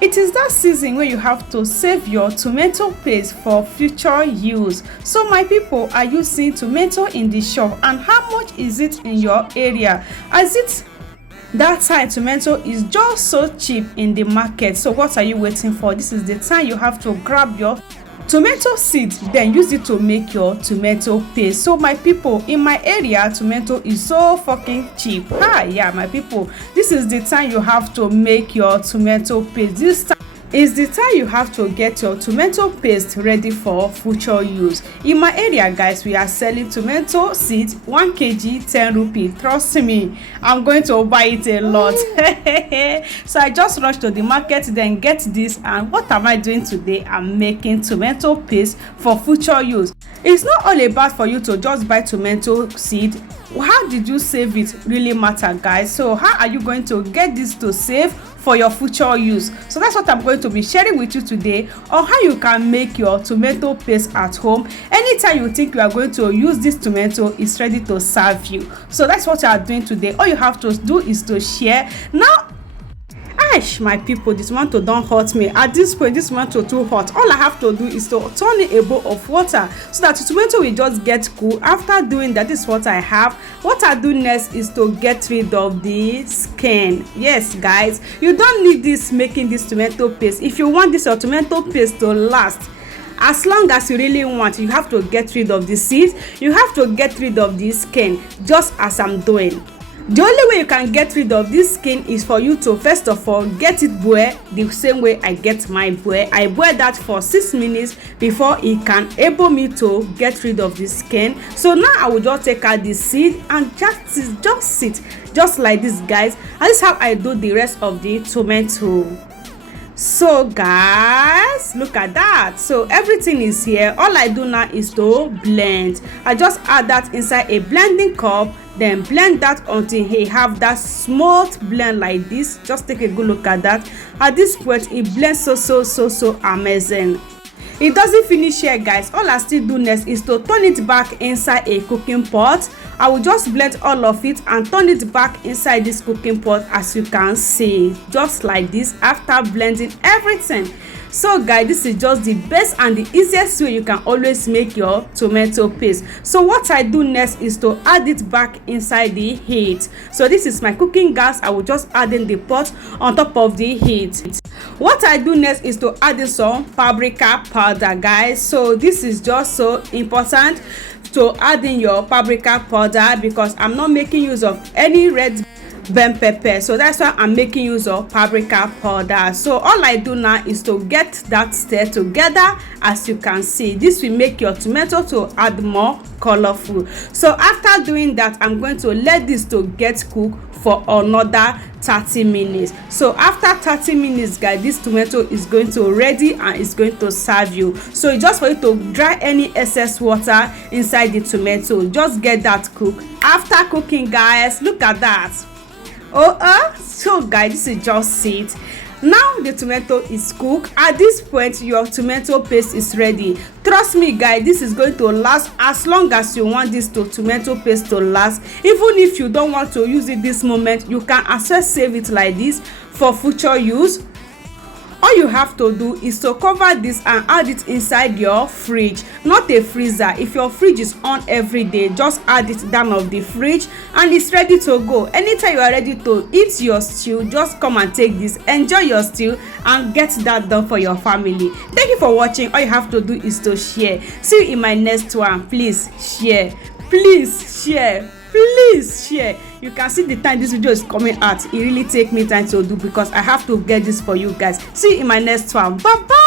It is that season where you have to save your tomato paste for future use. So my people, are you seeing tomato in the shop, and how much is it in your area? As it that time tomato is just so cheap in the market, so what are you waiting for? This is the time you have to grab your tomato seed, then use it to make your tomato paste. So my people, in my area tomato is so fucking cheap. Yeah, my people, this is the time you have to make your tomato paste. This time is the time you have to get your tomato paste ready for future use. In my area, guys, we are selling tomato seed 1 kg 10 rupee. Trust me, I'm going to buy it a lot. So I just rushed to the market, then get this. And what am I doing today? I'm making tomato paste for future use. It's not all about for you to just buy tomato seed. How did you save it really matter, guys. So how are you going to get this to save for your future use? So that's what I'm going to be sharing with you today, on how you can make your tomato paste at home. Anytime you think you are going to use this tomato, it's ready to serve you. So that's what you are doing today. All you have to do is to share. Now, my people, this tomato don't hurt me. At this point, this tomato too hot. All I have to do is to turn in a bowl of water so that the tomato will just get cool. After doing that, this is what I have. What I do next is to get rid of the skin. Yes, guys, you don't need this making this tomato paste. If you want this your tomato paste to last as long as you really want, you have to get rid of the seeds. You have to get rid of the skin, just as I'm doing. The only way you can get rid of this skin is for you to first of all get it boiled the same way I get my boil. I boil that for 6 minutes before it can able me to get rid of the skin. So now I will just take out the seed and just sit just like this, guys. And this is how I do the rest of the tomato. So guys, look at that. So everything is here. All I do now is to blend. I just add that inside a blending cup, then blend that until he have that smooth blend like this. Just take a good look at that. At this point, it blends so amazing. It doesn't finish here, guys. All I still do next is to turn it back inside a cooking pot. I will just blend all of it and turn it back inside this cooking pot, as you can see, just like this, after blending everything. So guys, this is just the best and the easiest way you can always make your tomato paste. So what I do next is to add it back inside the heat. So this is my cooking gas. I will just add in the pot on top of the heat. What I do next is to add in some paprika powder, guys. So this is just so important to add in your paprika powder, because I'm not making use of any red bell pepper, so that's why I'm making use of paprika powder. So all I do now is to get that stir together. As you can see, this will make your tomato to add more colorful. So after doing that, I'm going to let this to get cooked for another 30 minutes. So after 30 minutes, guys, this tomato is going to ready and it's going to serve you. So it's just for you to dry any excess water inside the tomato. Just get that cooked. After cooking, guys, look at that. So guys, this is just it. Now the tomato is cooked. At this point, your tomato paste is ready. Trust me, guys, this is going to last as long as you want this tomato paste to last. Even if you don't want to use it this moment, you can also save it like this for future use. All you have to do is to cover this and add it inside your fridge, not a freezer. If your fridge is on every day, just add it down of the fridge and it's ready to go. Anytime you are ready to eat your stew, just come and take this, enjoy your stew and get that done for your family. Thank you for watching. All you have to do is to share. See you in my next one. Please share, please share, please share. You can see the time this video is coming out. It really take me time to do, because I have to get this for you guys. See you in my next one. Bye bye.